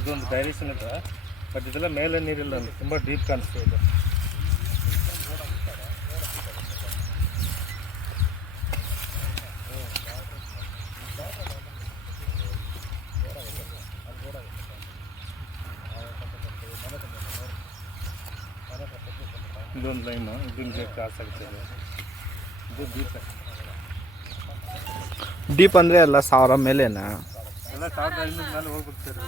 ಇದೊಂದು ಡೈರೆಕ್ಷನ್ ಇದೆ, ಬಟ್ ಇದೆಲ್ಲ ಮೇಲೆ ನೀರಿಲ್ಲ, ತುಂಬ ಡೀಪ್ ಕಾಣಿಸ್ತಾ ಇದೆ. ಇದೊಂದು ಲೈನು ಇದಕ್ಕೆ ಕ್ರಾಸ್ ಆಗ್ತದೆ. ಇದು ಡೀಪ್ ಅಂದರೆ ಎಲ್ಲ 1000 ಮೇಲೆನಾ? ಎಲ್ಲ 1500 ಮೇಲೆ ಹೋಗ್ಬಿಡ್ತಾರೆ.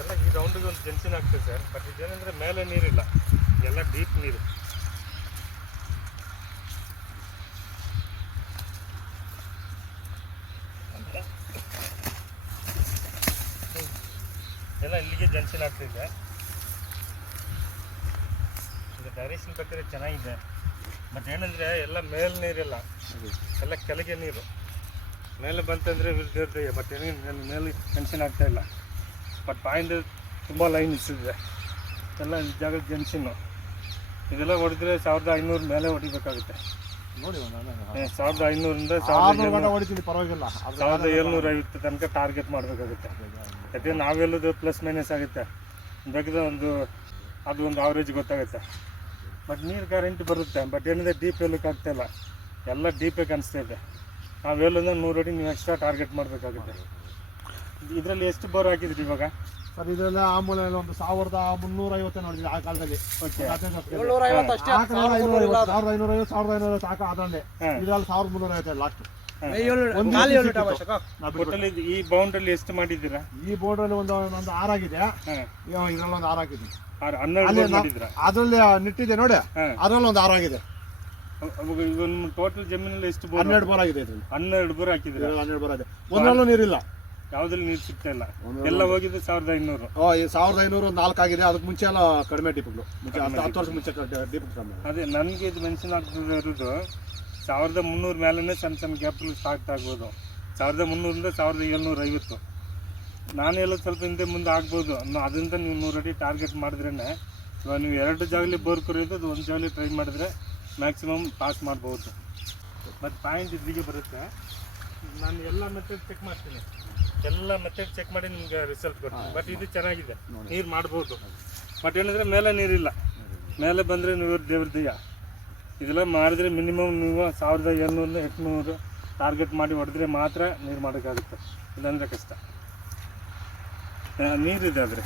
ಎಲ್ಲ ಈ ರೌಂಡಿಗೆ ಒಂದು ಜಂಕ್ಷನ್ ಆಗ್ತದೆ ಸರ್, ಬಟ್ ಇದೇನೆಂದರೆ ಮೇಲೆ ನೀರಿಲ್ಲ, ಎಲ್ಲ ಡೀಪ್ ನೀರು. ಎಲ್ಲ ಇಲ್ಲಿಗೆ ಜಂಕ್ಷನ್ ಆಗ್ತಿದೆ. ಇದು ಡೈರೆಕ್ಷನ್ ಬೇಕಾದ್ರೆ ಚೆನ್ನಾಗಿದೆ, ಬಟ್ ಏನಂದರೆ ಎಲ್ಲ ಮೇಲೆ ನೀರಿಲ್ಲ, ಎಲ್ಲ ಕೆಳಗೆ ನೀರು. ಮೇಲೆ ಬಂತಂದರೆ ವಿರುದ್ಧ, ಬಟ್ ಏನೇನು ಮೇಲೆ ಜಂಕ್ಷನ್ ಆಗ್ತಾ ಇಲ್ಲ. ಬಟ್ ಪಾಯಿಂಟ್ ತುಂಬ ಲೈನ್ ಇಟ್ಟಿದೆ, ಎಲ್ಲ ಈ ಜಾಗದ ಜಂಕ್ಷನ್ನು. ಇದೆಲ್ಲ ಹೊಡೆದ್ರೆ 1500 ಮೇಲೆ ಹೊಡಿಬೇಕಾಗುತ್ತೆ ನೋಡಿ. 1500ರಿಂದ 1750 ತನಕ ಟಾರ್ಗೆಟ್ ಮಾಡಬೇಕಾಗುತ್ತೆ. ಯಾಕೆ ನಾವೆಲ್ಲದು ಪ್ಲಸ್ ಮೈನಸ್ ಆಗುತ್ತೆ, ಬೇಕಾದ್ರೆ ಅದು ಒಂದು ಆವ್ರೇಜ್ ಗೊತ್ತಾಗುತ್ತೆ. ಬಟ್ ನೀರು ಕರೆಂಟ್ ಬರುತ್ತೆ, ಬಟ್ ಏನಿದೆ ಡೀಪ್ ಎಲ್ಲಕ್ಕೆ ಆಗ್ತಾಯಿಲ್ಲ, ಎಲ್ಲ ಡೀಪೇ ಕಾಣಿಸ್ತಾ ಇದೆ. ನಾವೆಲ್ಲ 100 ಅಡಿ ನೀವು ಎಕ್ಸ್ಟ್ರಾ ಟಾರ್ಗೆಟ್ ಮಾಡಬೇಕಾಗುತ್ತೆ. ಇದರಲ್ಲಿ ಎಷ್ಟು ಬೋರ್ ಹಾಕಿದ್ರಿ ಇವಾಗ ಸರ್? ಇದೆಲ್ಲ ಆ ಮೂಲೆ ಒಂದು 1350 ನೋಡಿದ್ವಿ ಆ ಕಾಲದಲ್ಲಿ. ಲಾಸ್ಟ್ ಈ ಬೌಂಡ್ರಲ್ಲಿ ಎಷ್ಟು ಮಾಡಿದ್ದೀರಾ? ಈ ಬೋರ್ಡಲ್ಲಿ ಒಂದು 6 ಆಗಿದೆ, ಇದ್ರಲ್ಲಿ ಒಂದು 6 ಹಾಕಿದ್ವಿ. 12 ಅದ್ರಲ್ಲಿ ನಿಟ್ಟಿದೆ ನೋಡಿ, ಅದ್ರಲ್ಲಿ ಒಂದು 6 ಆಗಿದೆ. ಟೋಟಲ್ ಜಮೀನಲ್ಲಿ ಎಷ್ಟು ಬೋರ್? 12 ಬೋರ್ ಆಗಿದೆ. 12 ಬೋರ್ ಹಾಕಿದ್ರೆ 12 ಬೋರ್ ಆಗಿದೆ. ಒಂದರಲ್ಲೂ ನೀರಿಲ್ಲ, ಯಾವ್ದ್ರಲ್ಲಿ ನೀರು ಸಿಗ್ತಾ ಇಲ್ಲ, ಎಲ್ಲ ಹೋಗಿದ್ದು 1500. ಈ 1500 ಒಂದು 4 ಆಗಿದೆ. ಅದಕ್ಕೆ ಮುಂಚೆ ಎಲ್ಲ ಕಡಿಮೆ ಡಿಪ್ಗಳು, 10 ವರ್ಷ ಮುಂಚೆ ಡಿಪ್ ಕಡಿಮೆ. ಅದೇ ನನಗೆ ಇದು ಮೆನ್ಷನ್ ಆಗ್ತಿರೋದು 1300 ಮೇಲೇ ಸಣ್ಣ ಸಣ್ಣ ಗ್ಯಾಪ್ಗಳು ಸ್ಟಾರ್ಟ್ ಆಗ್ಬೋದು. 1300ರಿಂದ 1750. ನಾನು ಎಲ್ಲ ಸ್ವಲ್ಪ ಹಿಂದೆ ಮುಂದೆ ಆಗ್ಬೋದು. ಅದರಿಂದ ನೀವು 100 ಅಡಿ ಟಾರ್ಗೆಟ್ ಮಾಡಿದ್ರೇ, ಇವಾಗ ನೀವು 2 ಜಾಗಲಿ ಬೋರ್ ಕೊರಿಯೋದು, ಅದು 1 ಜಾಗಲಿ ಟ್ರೈ ಮಾಡಿದ್ರೆ ಮ್ಯಾಕ್ಸಿಮಮ್ ಪಾಸ್ ಮಾಡ್ಬೋದು. ಮತ್ತು ಪಾಯಿಂಟ್ ಇಲ್ಲಿಗೆ ಬರುತ್ತೆ. ನಾನು ಎಲ್ಲ ಮೆಥಡ್ ಚೆಕ್ ಮಾಡ್ತೀನಿ, ಎಲ್ಲ ಮೆಥಡ್ ಚೆಕ್ ಮಾಡಿ ನಿಮ್ಗೆ ರಿಸಲ್ಟ್ ಕೊಡ್ತೀನಿ. ಬಟ್ ಇದು ಚೆನ್ನಾಗಿದೆ, ನೀರು ಮಾಡ್ಬೋದು. ಬಟ್ ಏನಂದರೆ ಮೇಲೆ ನೀರಿಲ್ಲ, ಮೇಲೆ ಬಂದರೆ ನೀವು ದೇವ್ರದಯ್ಯ. ಇದೆಲ್ಲ ಮಾಡಿದ್ರೆ ಮಿನಿಮಮ್ ನೀವು 1700 800 ಟಾರ್ಗೆಟ್ ಮಾಡಿ ಹೊಡೆದ್ರೆ ಮಾತ್ರ ನೀರು ಮಾಡೋಕ್ಕಾಗುತ್ತೆ, ಇಲ್ಲಾಂದರೆ ಕಷ್ಟ. ನೀರಿದೆ ಆದರೆ